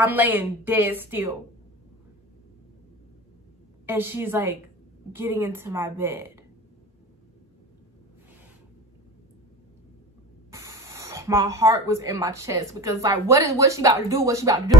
I'm laying dead still. And she's like getting into my bed. My heart was in my chest because like, what she about to do? What she about to do?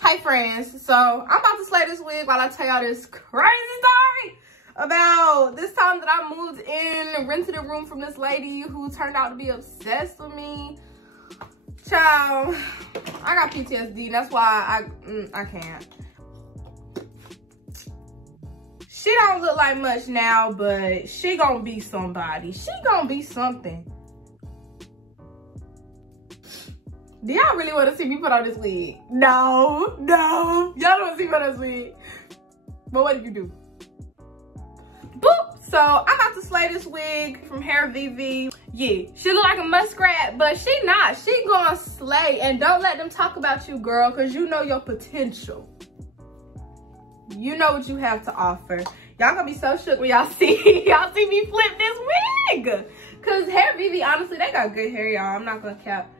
Hi friends, so I'm about to slay this wig while I tell y'all this crazy story about this time that I moved in, rented a room from this lady who turned out to be obsessed with me. Child, I got PTSD, and that's why I can't. She don't look like much now, but she gonna be somebody. She gonna be something. Do y'all really want to see me put on this wig? No. Y'all don't want to see me put on this wig. But what did you do? Boop. So I'm about to slay this wig from Hairvivi. Yeah, she look like a muskrat, but she not. She gonna slay. And don't let them talk about you, girl, because you know your potential. You know what you have to offer. Y'all gonna be so shook when y'all see me flip this wig. Because Hairvivi, honestly, they got good hair, y'all. I'm not gonna cap.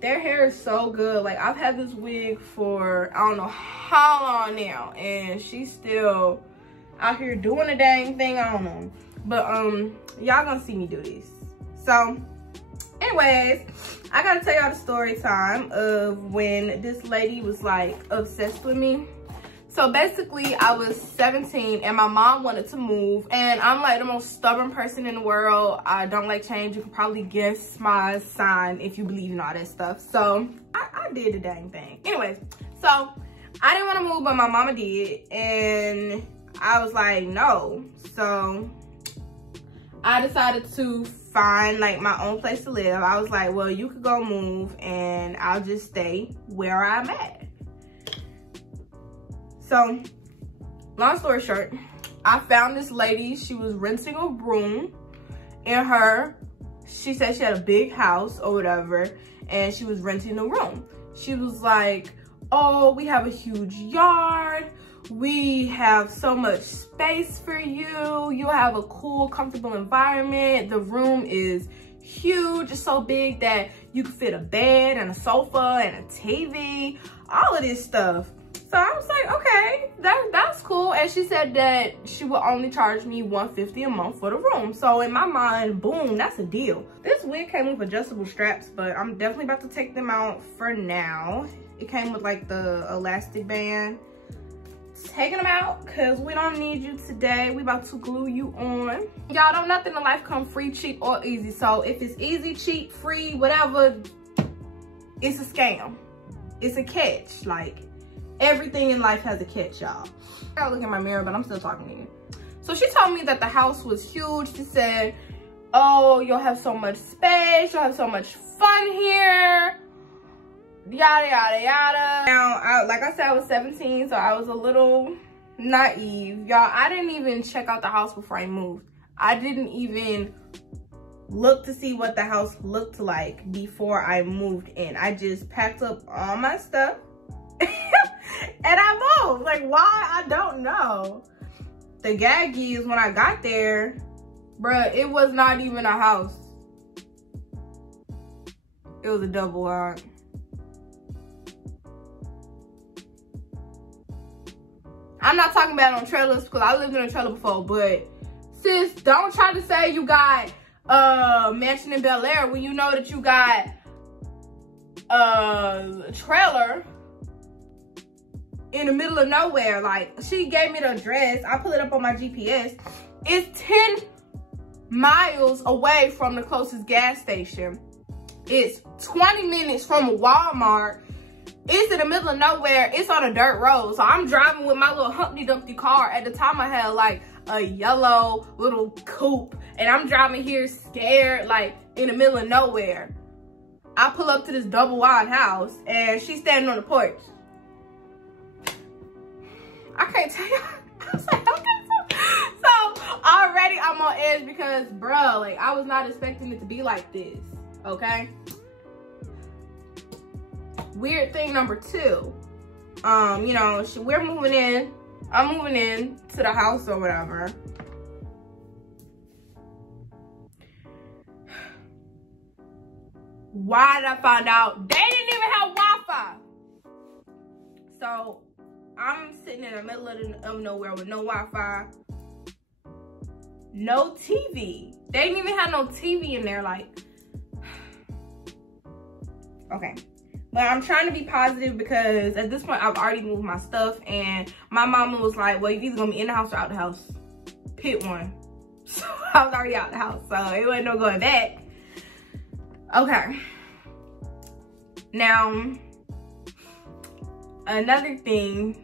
Their hair is so good. Like, I've had this wig for I don't know how long now, and she's still out here doing the dang thing. I don't know, but y'all gonna see me do this. So anyways, I gotta tell y'all the story time of when this lady was like obsessed with me. So basically, I was 17 and my mom wanted to move, and I'm like the most stubborn person in the world. I don't like change. You can probably guess my sign if you believe in all that stuff. So I did the dang thing. Anyways, so I didn't want to move, but my mama did, and I was like, no. So I decided to find like my own place to live. I was like, well, you could go move and I'll just stay where I'm at. So long story short, I found this lady. She was renting a room in she said she had a big house or whatever, and she was renting a room. She was like, oh, we have a huge yard. We have so much space for you. You have a cool, comfortable environment. The room is huge. It's so big that you can fit a bed and a sofa and a TV, all of this stuff. So I was like, okay, that's cool. And she said that she would only charge me $150 a month for the room. So in my mind, boom, that's a deal. This wig came with adjustable straps, but I'm definitely about to take them out for now. It came with like the elastic band. Taking them out because we don't need you today. We about to glue you on. Y'all, don't nothing in life come free, cheap, or easy. So if it's easy, cheap, free, whatever, it's a scam. It's a catch. Like, everything in life has a catch, y'all. I gotta look in my mirror, but I'm still talking to you. So she told me that the house was huge. She said, oh, you'll have so much space. You'll have so much fun here. Yada, yada, yada. Now, like I said, I was 17, so I was a little naive. Y'all, I didn't even check out the house before I moved. I didn't even look to see what the house looked like before I moved in. I just packed up all my stuff and I moved. Like, why? I don't know. The gag is when I got there, bruh, it was not even a house. It was a double wide. I'm not talking about on trailers because I lived in a trailer before, but sis, don't try to say you got a mansion in Bel Air when you know that you got a trailer in the middle of nowhere. Like, she gave me the address. I pull it up on my GPS. It's 10 miles away from the closest gas station. It's 20 minutes from a Walmart. It's in the middle of nowhere. It's on a dirt road. So I'm driving with my little Humpty Dumpty car. At the time I had like a yellow little coupe, and I'm driving here scared, like in the middle of nowhere. I pull up to this double wide house and she's standing on the porch. I can't tell you. I was like, okay. So already I'm on edge because, bro, like I was not expecting it to be like this, okay? Weird thing number two, you know, we're moving in. I'm moving in to the house or whatever. Why did I find out they didn't even have Wi-Fi? So I'm sitting in the middle of nowhere with no Wi-Fi, no TV. They didn't even have no TV in there, like. Okay, but I'm trying to be positive because at this point I've already moved my stuff, and my mama was like, well, you're either gonna be in the house or out the house. Pick one. So I was already out the house, so it wasn't no going back. Okay. Now, another thing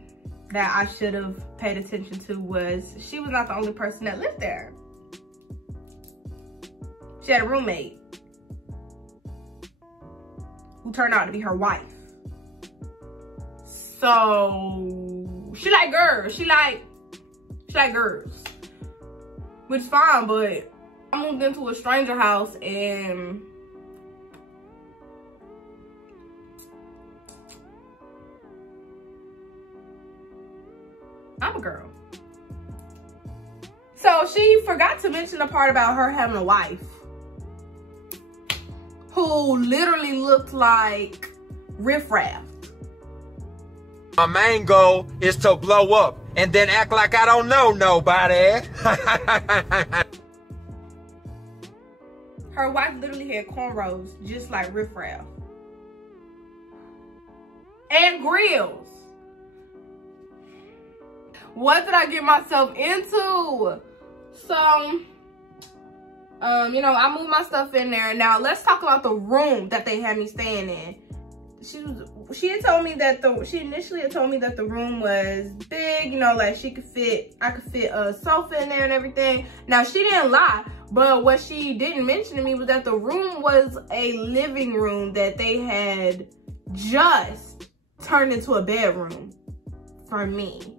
that I should have paid attention to was she was not the only person that lived there. She had a roommate who turned out to be her wife. So she like girls. She like girls, which is fine. But I moved into a stranger house and I'm a girl. So she forgot to mention the part about her having a wife who literally looked like riffraff. My main goal is to blow up and then act like I don't know nobody. Her wife literally had cornrows just like riffraff. And grills. What did I get myself into? So, you know, I moved my stuff in there. Now let's talk about the room that they had me staying in. She initially had told me that the room was big, you know, like I could fit a sofa in there and everything. Now she didn't lie, but what she didn't mention to me was that the room was a living room that they had just turned into a bedroom for me.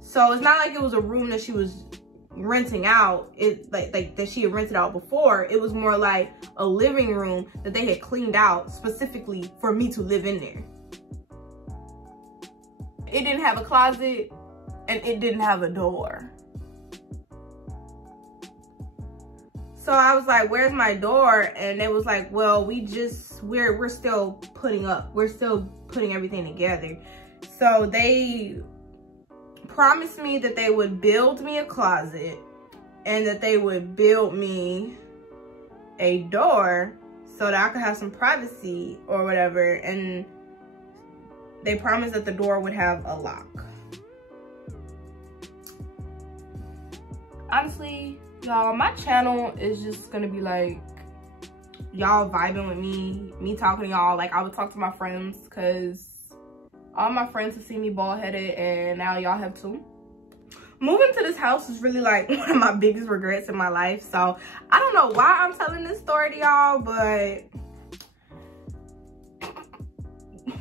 So it's not like it was a room that she was renting out, like that she had rented out before. It was more like a living room that they had cleaned out specifically for me to live in there. It didn't have a closet and it didn't have a door. So I was like, where's my door? And it was like, well, we're still putting everything together. So they promised me that they would build me a closet and that they would build me a door so that I could have some privacy or whatever. And they promised that the door would have a lock. Honestly, y'all, my channel is just gonna be like y'all vibing with me talking to y'all like I would talk to my friends, because all my friends have seen me bald-headed and now y'all have too. Moving to this house is really like one of my biggest regrets in my life. So I don't know why I'm telling this story to y'all, but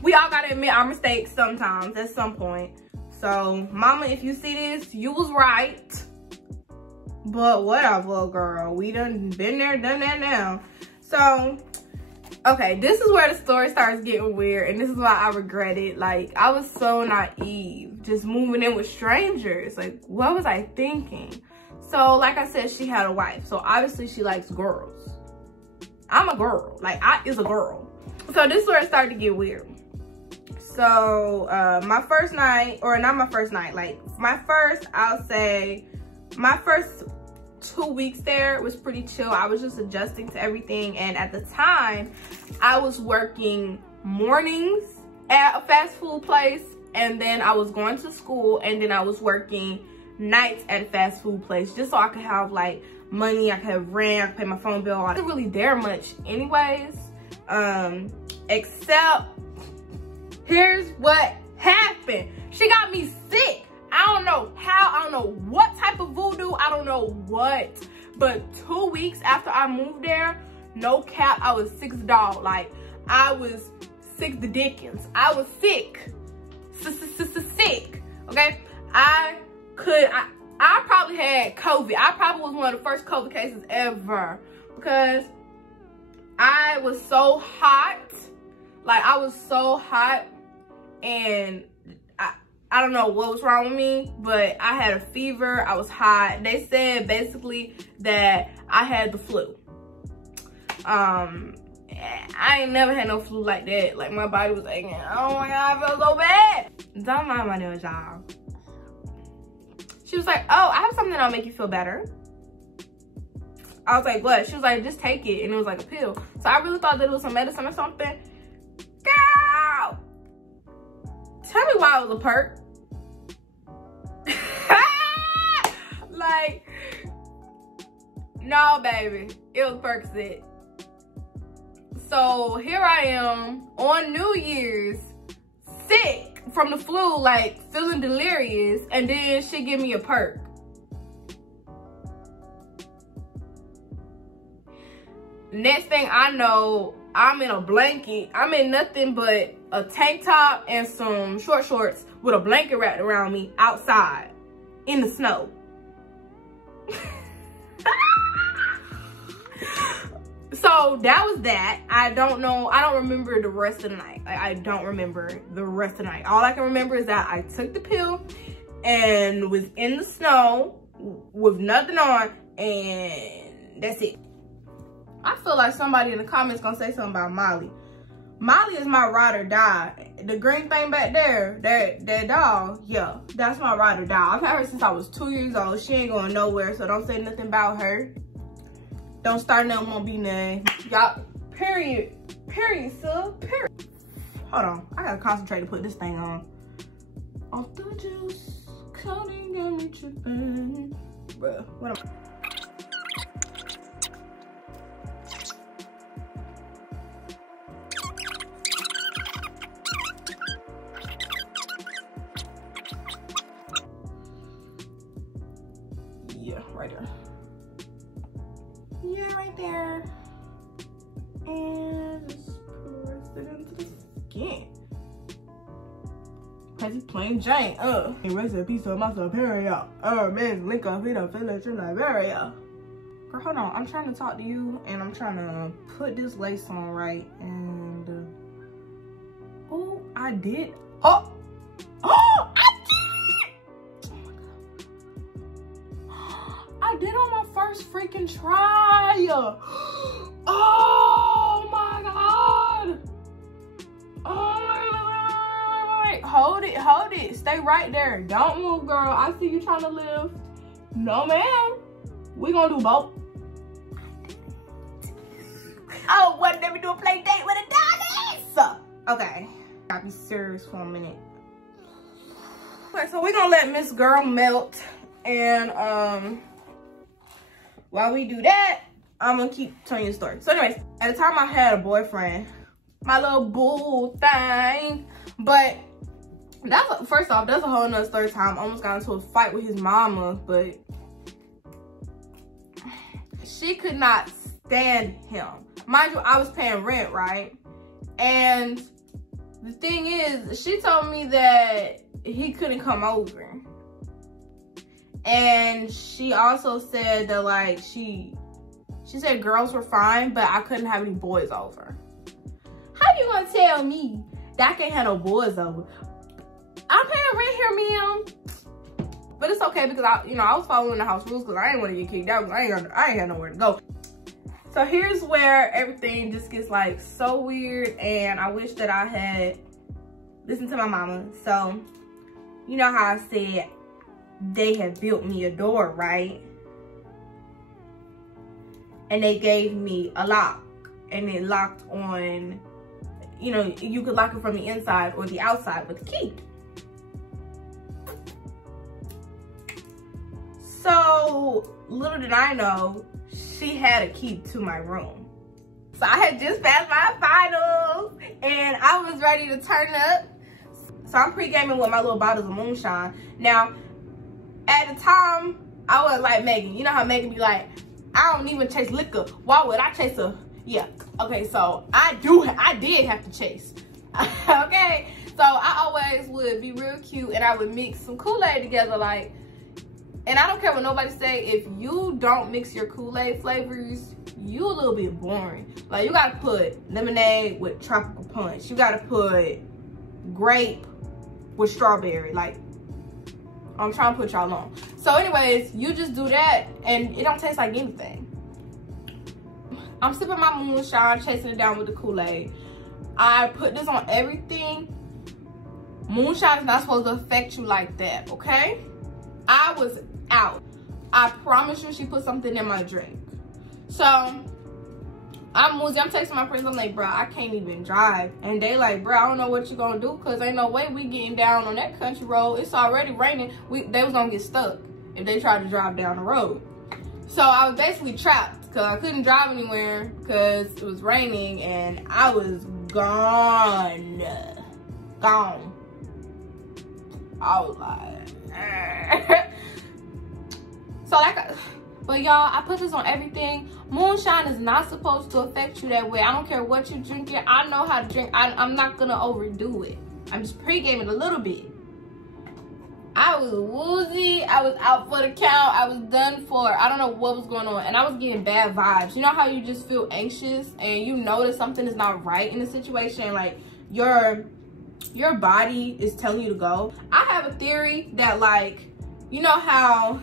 we all gotta admit our mistakes sometimes at some point. So mama, if you see this, you was right. But whatever, girl. We done been there, done that now. So okay, this is where the story starts getting weird, and this is why I regret it. Like, I was so naive, just moving in with strangers. Like, what was I thinking? So, like I said, she had a wife, so obviously she likes girls. I'm a girl, like, I is a girl. So this is where it started to get weird. So, my first night, or not my first night, like, I'll say, my first 2 weeks there was pretty chill. I was just adjusting to everything, and at the time I was working mornings at a fast food place, and then I was going to school, and then I was working nights at a fast food place just so I could have like money, I could have rent, I could pay my phone bill. I wasn't really there much anyways, except here's what happened. She got me sick. I don't know how, I don't know what type of voodoo, I don't know what. But 2 weeks after I moved there, no cap, I was sick as a dog. Like, I was sick the dickens. I was sick. Sick, okay? I probably had COVID. I probably was one of the first COVID cases ever, because I was so hot. Like, I was so hot, and I don't know what was wrong with me, but I had a fever. I was hot. They said basically that I had the flu. I ain't never had no flu like that. Like, my body was aching. Oh my God, I feel so bad. Don't mind my nails, y'all. She was like, oh, I have something that'll make you feel better. I was like, what? She was like, just take it. And it was like a pill. So I really thought that it was some medicine or something. Girl! Tell me why it was a perk. Like, no, baby. It was Percocet. So here I am on New Year's, sick from the flu, like feeling delirious, and then she give me a perk. Next thing I know, I'm in a blanket. I'm in nothing but a tank top and some short shorts with a blanket wrapped around me outside in the snow. So that was that. I don't know. I don't remember the rest of the night. I don't remember the rest of the night. All I can remember is that I took the pill and was in the snow with nothing on, and that's it. I feel like somebody in the comments gonna say something about Molly. Molly is my ride or die. The green thing back there, that dog, yeah, that's my ride or die. I've had her since I was 2 years old. She ain't going nowhere, so don't say nothing about her. Don't start nothing, won't be none. Y'all, period, sir, period. Hold on, I gotta concentrate to put this thing on. Off the juice, counting got me tripping. Bruh, what am I? Yeah, right there. Yeah, right there. And just press it into the skin. Crazy plain Jane. Recipes of my superior. Man, link up in a village in Liberia. Girl, hold on. I'm trying to talk to you and I'm trying to put this lace on right. And oh, I did. Oh, I did. I did on my first freaking try. Oh my God. Oh my God. Wait. Hold it. Stay right there. Don't move, girl. I see you trying to lift. No, ma'am. We gonna do both. Oh, what? Let me do a play date with a doggy. Okay. Gotta be serious for a minute. Okay, so we're gonna let Miss Girl melt. And while we do that, I'm gonna keep telling you the story. So anyways, at the time I had a boyfriend, my little boo thing. But that's, first off, that's a whole nother story time. I almost got into a fight with his mama, but she could not stand him. Mind you, I was paying rent, right? And the thing is, she told me that he couldn't come over. And she also said that, like, she said girls were fine, but I couldn't have any boys over. How you gonna tell me that I can't have no boys over? I'm paying rent here, ma'am. But it's okay because I was following the house rules because I ain't want to get kicked out because I ain't got nowhere to go. So here's where everything just gets like so weird, and I wish that I had listened to my mama. So you know how I said they had built me a door, right? And they gave me a lock, and it locked on, you know, you could lock it from the inside or the outside with the key. So little did I know, she had a key to my room. So I had just passed my finals and I was ready to turn up. So I'm pre-gaming with my little bottles of moonshine. Now, at the time, I was like Megan. You know how Megan be like, I don't even chase liquor. Why would I chase a, yeah. Okay, so I did have to chase. Okay, so I always would be real cute and I would mix some Kool-Aid together, like, and I don't care what nobody say, if you don't mix your Kool-Aid flavors, you a little bit boring. Like, you gotta put lemonade with tropical punch. You gotta put grape with strawberry. Like, I'm trying to put y'all on. So anyways, you just do that and it don't taste like anything. I'm sipping my moonshine, chasing it down with the Kool-Aid. I put this on everything. Moonshine is not supposed to affect you like that, okay? I was out. I promise you she put something in my drink. So I'm woozy. I'm texting my friends. I'm like, bro, I can't even drive. And they like, bro, I don't know what you gonna do, because ain't no way we getting down on that country road. It's already raining. They was gonna get stuck if they tried to drive down the road. So I was basically trapped because I couldn't drive anywhere because it was raining and I was gone. I was like, so like, but y'all, I put this on everything. Moonshine is not supposed to affect you that way. I don't care what you drinking. I know how to drink. I'm not gonna overdo it. I'm just pre-gaming a little bit. I was woozy. I was out for the count. I was done for. I don't know what was going on. And I was getting bad vibes. You know how you just feel anxious and you know that something is not right in the situation? Like your body is telling you to go. I have a theory that, like, you know how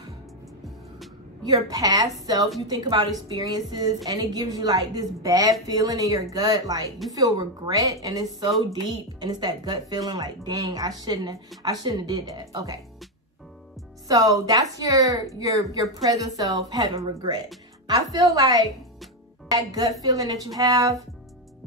your past self, you think about experiences and it gives you like this bad feeling in your gut, like you feel regret and it's so deep and it's that gut feeling like, dang, I shouldn't have did that. Okay, so that's your present self having regret. I feel like that gut feeling that you have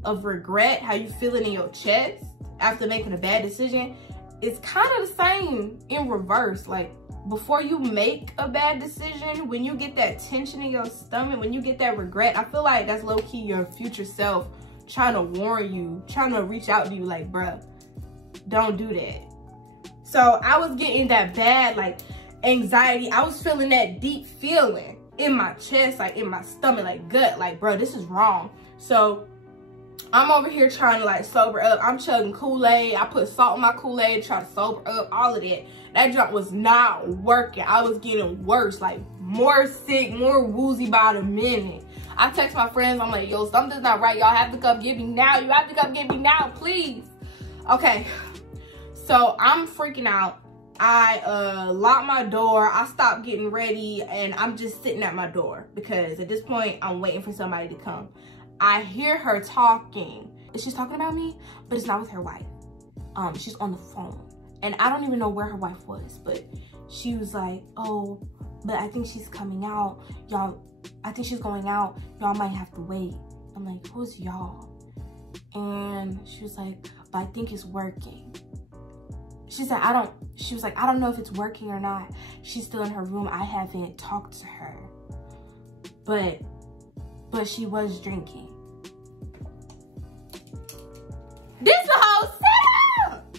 of regret, how you feel it in your chest after making a bad decision, it's kind of the same in reverse. Like, before you make a bad decision, when you get that tension in your stomach, when you get that regret, I feel like that's low-key your future self trying to warn you, trying to reach out to you like, bruh, don't do that. So I was getting that bad, like, anxiety. I was feeling that deep feeling in my chest, like in my stomach, like gut, like, bruh, this is wrong. So I'm over here trying to like sober up. I'm chugging Kool-Aid. I put salt in my Kool-Aid to try to sober up, all of that. That junk was not working. I was getting worse, like more sick, more woozy by the minute. I text my friends. I'm like, yo, something's not right. Y'all have to come get me now. You have to come get me now, please. Okay, so I'm freaking out. I locked my door. I stopped getting ready and I'm just sitting at my door because at this point I'm waiting for somebody to come. I hear her talking. She's talking about me, but it's not with her wife. She's on the phone. And I don't even know where her wife was, but she was like, oh, but I think she's coming out. Y'all, I think she's going out. Y'all might have to wait. I'm like, who's y'all? And she was like, but I think it's working. She said, she was like, I don't know if it's working or not. She's still in her room. I haven't talked to her. But she was drinking. This the whole setup!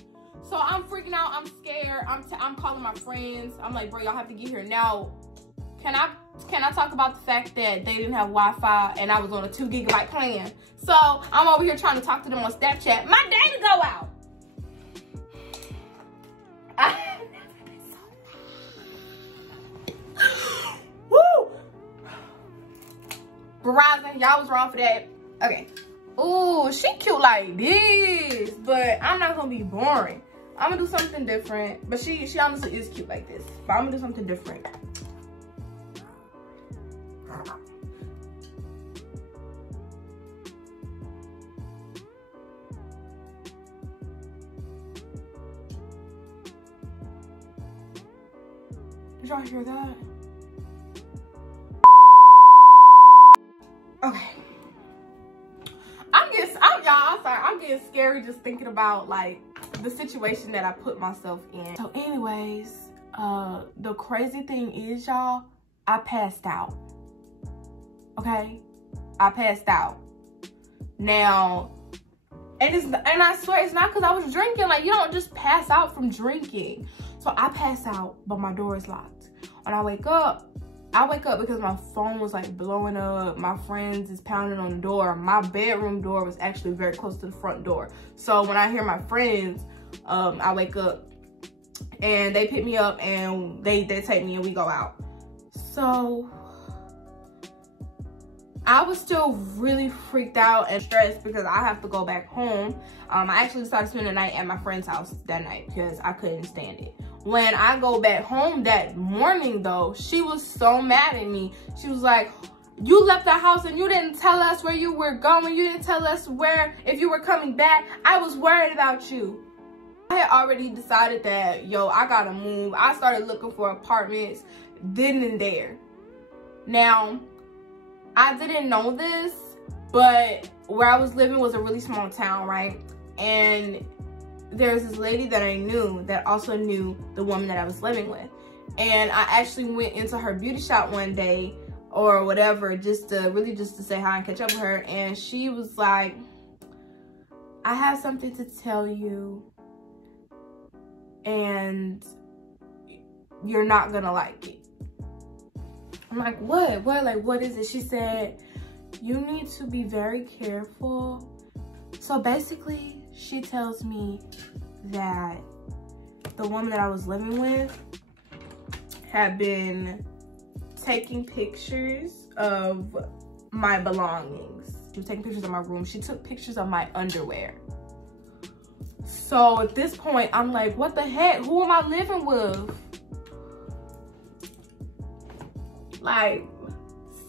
So I'm freaking out, I'm scared. I'm calling my friends. I'm like, bro, y'all have to get here now. Can I talk about the fact that they didn't have Wi-Fi and I was on a 2 GB plan? So I'm over here trying to talk to them on Snapchat. My data go out. Woo! Verizon, y'all was wrong for that. Okay. Ooh, she cute like this, but I'm not gonna be boring. I'm gonna do something different. But she honestly is cute like this. But I'm gonna do something different. Did y'all hear that? Okay. I'm getting scary just thinking about like the situation that I put myself in. So anyways, the crazy thing is, y'all, I passed out. Okay? I passed out. Now, and I swear it's not because I was drinking. Like, you don't just pass out from drinking. So I pass out, but my door is locked. When I wake up because my phone was like blowing up. My friends is pounding on the door. My bedroom door was actually very close to the front door. So when I hear my friends, I wake up and they pick me up and they take me and we go out. So I was still really freaked out and stressed because I have to go back home. I actually decided to spend the night at my friend's house that night because I couldn't stand it. When I go back home that morning though, she was so mad at me. She was like, you left the house and you didn't tell us where you were going. You didn't tell us if you were coming back. I was worried about you. I had already decided that, yo, I gotta move. I started looking for apartments then and there. Now, I didn't know this, but where I was living was a really small town, right? And there's this lady that I knew that also knew the woman that I was living with. And I actually went into her beauty shop one day or whatever, just to say hi and catch up with her. And she was like, I have something to tell you and you're not gonna like it. I'm like, what? Like, what is it? She said, you need to be very careful. So basically, she tells me that the woman that I was living with had been taking pictures of my belongings. She was taking pictures of my room. She took pictures of my underwear. So at this point, I'm like, what the heck? Who am I living with? Like,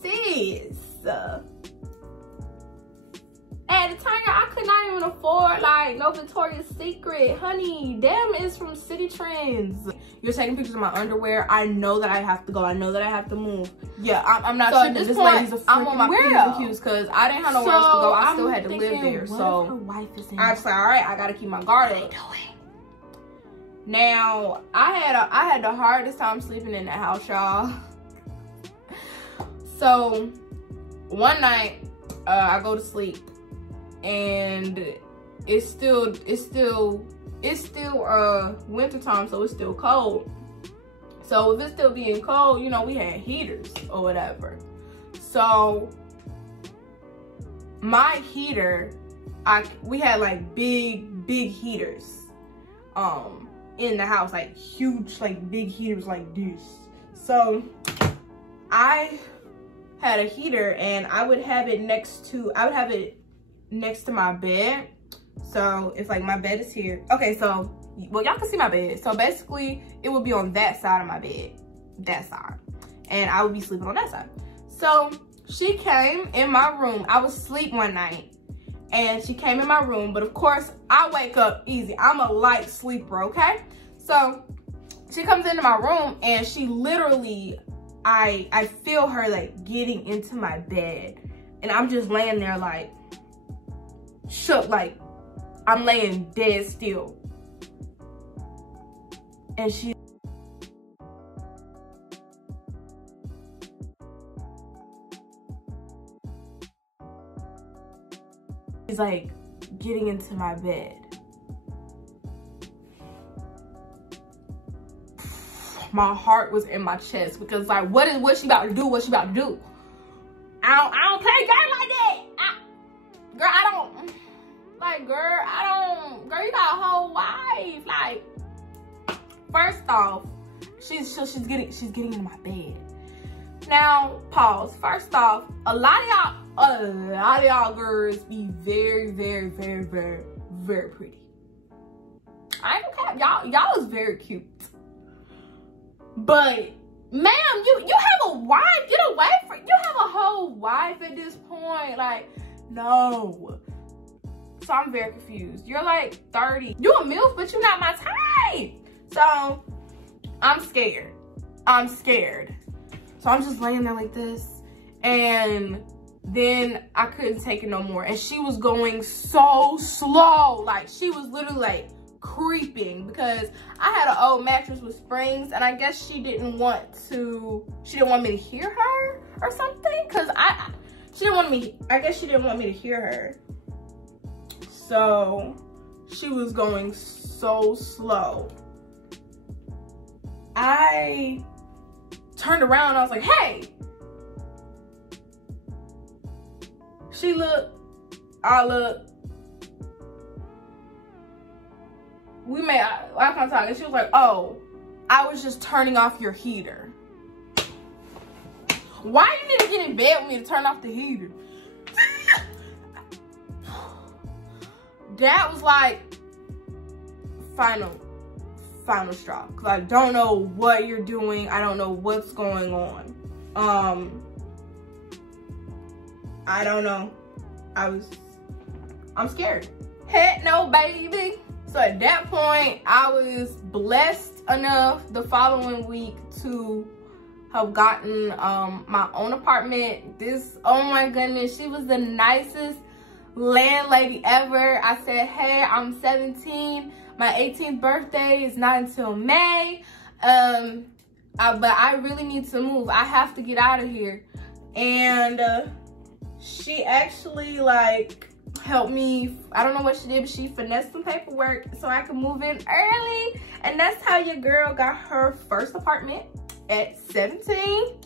sis. At the time, I could not even afford, like, no Victoria's Secret. Honey, them is from City Trends. You're taking pictures of my underwear. I know that I have to go. I know that I have to move. Yeah, I'm not tripping. This lady's a freaking weirdo. Because I didn't have nowhere else to go. I still had to live there. So her wife is in I was like, all right, I got to keep my guard up. Now, I had the hardest time sleeping in the house, y'all. So one night, I go to sleep, and it's still winter time, so it's still cold. So if it's still being cold, you know, we had heaters or whatever. So my heater, we had like big heaters in the house, like huge, like big heaters like this. So I had a heater and I would have it next to my bed. So if like my bed is here, okay, so well, y'all can see my bed. So basically it would be on that side of my bed, that side, and I would be sleeping on that side. So she came in my room. I was asleep one night and she came in my room, but of course I wake up easy. I'm a light sleeper, okay? So she comes into my room and she literally, I feel her like getting into my bed, and I'm just laying there like shook, like I'm laying dead still. And she's like getting into my bed. My heart was in my chest because like, what's she about to do? What's she about to do? I don't play games like that. Girl, you got a whole wife. Like, first off, she's getting in my bed. Now, pause. First off, a lot of y'all girls be very, very, very, very, very pretty. I ain't gonna cap. Y'all is very cute. But, ma'am, you have a wife. Get away from, you have a whole wife at this point. Like, no. So I'm very confused. You're like 30. You a MILF, but you're not my type. So I'm scared. So I'm just laying there like this. And then I couldn't take it no more. And she was going so slow. Like, she was literally like creeping because I had an old mattress with springs, and I guess she didn't want me to hear her or something, because I guess she didn't want me to hear her. So she was going so slow. I turned around and I was like, hey. She looked, I looked. We made eye contact, and she was like, oh, I was just turning off your heater. Why you need to get in bed with me to turn off the heater? That was like final straw. Cause I don't know what you're doing. I don't know what's going on. I don't know. I'm scared. Heck no, baby. So at that point, I was blessed enough the following week to have gotten my own apartment. Oh my goodness, she was the nicest landlady ever. I said, hey, I'm 17. My 18th birthday is not until May. But I really need to move. I have to get out of here. And she actually like helped me. I don't know what she did, but she finessed some paperwork so I could move in early. And that's how your girl got her first apartment at 17.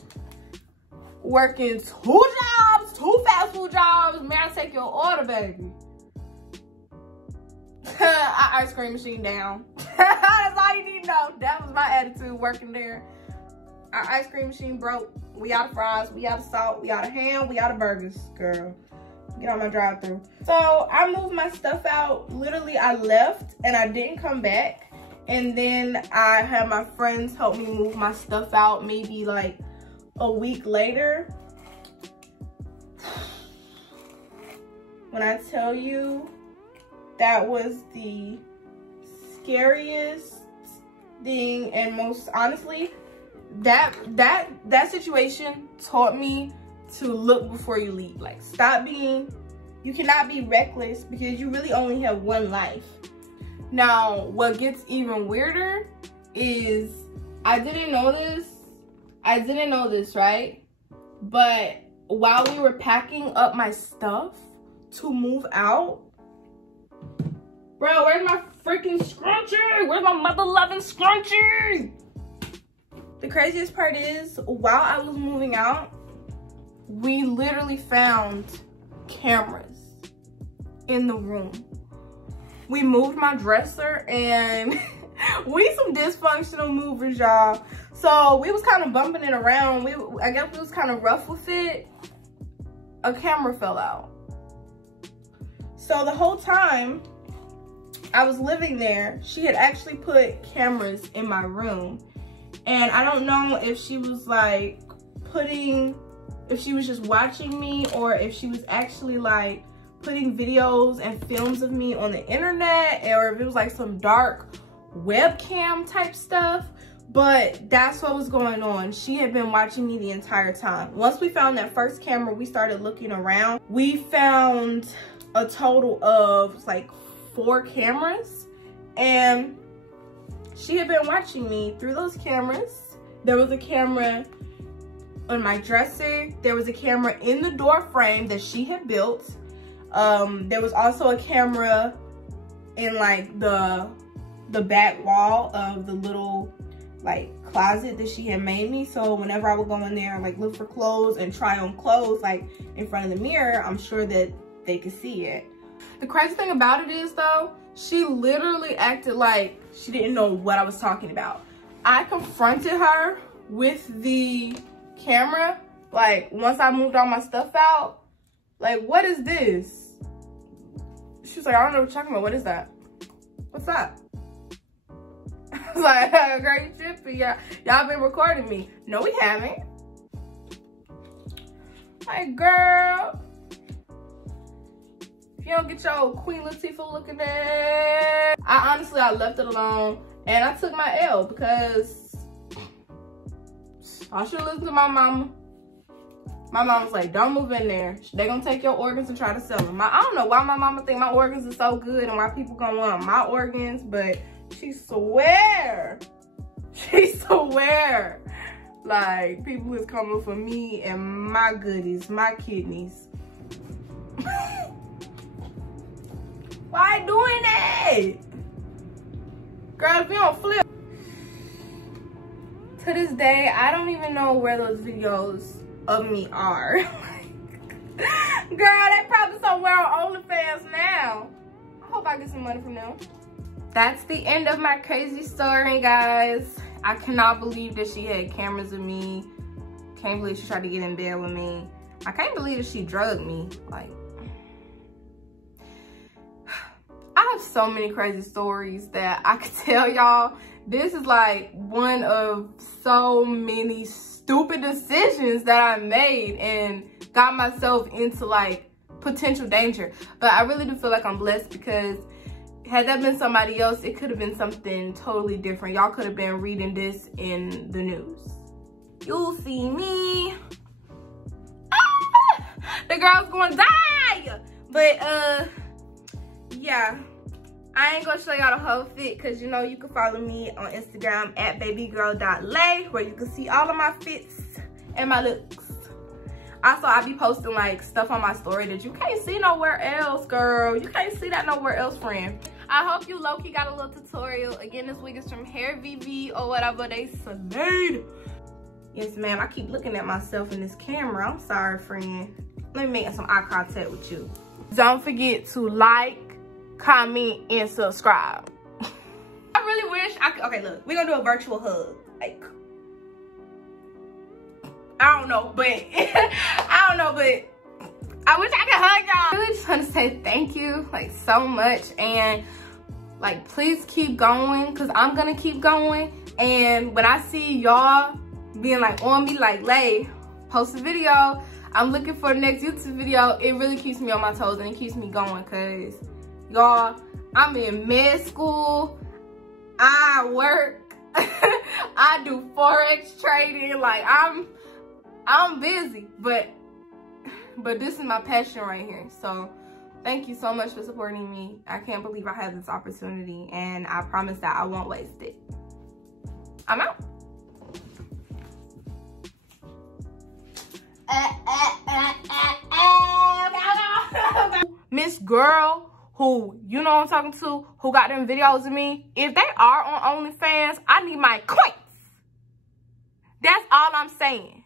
Working 2 jobs, 2 fast food jobs. May I take your order, baby? I ice cream machine down. That's all you need to know. That was my attitude working there. Our ice cream machine broke. We out of fries, we out of salt, we out of ham, we out of burgers, girl. Get on my drive-thru. So I moved my stuff out. Literally, I left and I didn't come back. And then I had my friends help me move my stuff out maybe like a week later. When I tell you, that was the scariest thing, and most honestly, that situation taught me to look before you leave. Like, you cannot be reckless because you really only have one life. Now, what gets even weirder is I didn't know this, right? But while we were packing up my stuff to move out, bro, where's my freaking scrunchie? Where's my mother-loving scrunchie? The craziest part is, while I was moving out, we literally found cameras in the room. We moved my dresser, and we some dysfunctional movers, y'all. So we was kind of bumping it around. I guess we was kind of rough with it. A camera fell out. So the whole time I was living there, she had actually put cameras in my room. And I don't know if she was like if she was just watching me, or if she was actually like putting videos and films of me on the internet, or if it was like some dark webcam type stuff. But that's what was going on. She had been watching me the entire time. Once we found that first camera, we started looking around. We found a total of like 4 cameras, and she had been watching me through those cameras. There was a camera on my dresser. There was a camera in the door frame that she had built. There was also a camera in like the back wall of the little like closet that she had made me. So whenever I would go in there and like look for clothes and try on clothes like in front of the mirror, I'm sure that they could see it. The crazy thing about it is though, she literally acted like she didn't know what I was talking about. I confronted her with the camera, like once I moved all my stuff out, like, what is this? She was like, I don't know what you're talking about. What is that? What's that? I was like, girl, you tripping. Y'all been recording me. No, we haven't. Like, girl, if you don't get your old Queen Latifah looking at, I left it alone and I took my L because I should listen to my mama. My mom was like, don't move in there. They gonna take your organs and try to sell them. I don't know why my mama think my organs are so good and why people gonna want my organs, but she swear like people is coming for me and my goodies, my kidneys. Why doing that? Girl, if you don't flip. To this day, I don't even know where those videos of me are. Girl, they probably somewhere on OnlyFans now. I hope I get some money from them. That's the end of my crazy story, guys. I cannot believe that she had cameras of me Can't believe she tried to get in bed with me. I can't believe that she drugged me. Like, I have so many crazy stories that I could tell y'all. This is like one of so many stupid decisions that I made and got myself into like potential danger. But I really do feel like I'm blessed, because had that been somebody else, it could have been something totally different. Y'all could have been reading this in the news. You'll see me. Ah, the girl's gonna die. But yeah, I ain't gonna show y'all the whole fit, because you know you can follow me on Instagram at babygirl.lay, where you can see all of my fits and my looks. Also, I be posting like stuff on my story that you can't see nowhere else, girl. You can't see that nowhere else, friend. I hope you low-key got a little tutorial. Again, this wig is from Hairvivi or whatever they say. Yes, ma'am. I keep looking at myself in this camera. I'm sorry, friend. Let me make some eye contact with you. Don't forget to like, comment, and subscribe. I really wish I could. Okay, look. We're going to do a virtual hug. Like, I don't know, but I wish I could hug y'all. I really just want to say thank you, like, so much. And, like, please keep going, because I'm going to keep going. And when I see y'all being, like, on me, like, Lay, post a video, I'm looking for the next YouTube video, it really keeps me on my toes and it keeps me going, because, y'all, I'm in med school. I work. I do Forex trading. Like, I'm busy, but this is my passion right here. So thank you so much for supporting me. I can't believe I had this opportunity, and I promise that I won't waste it. I'm out. Miss Girl, who, you know what I'm talking to, who got them videos of me, if they are on OnlyFans, I need my coins. That's all I'm saying.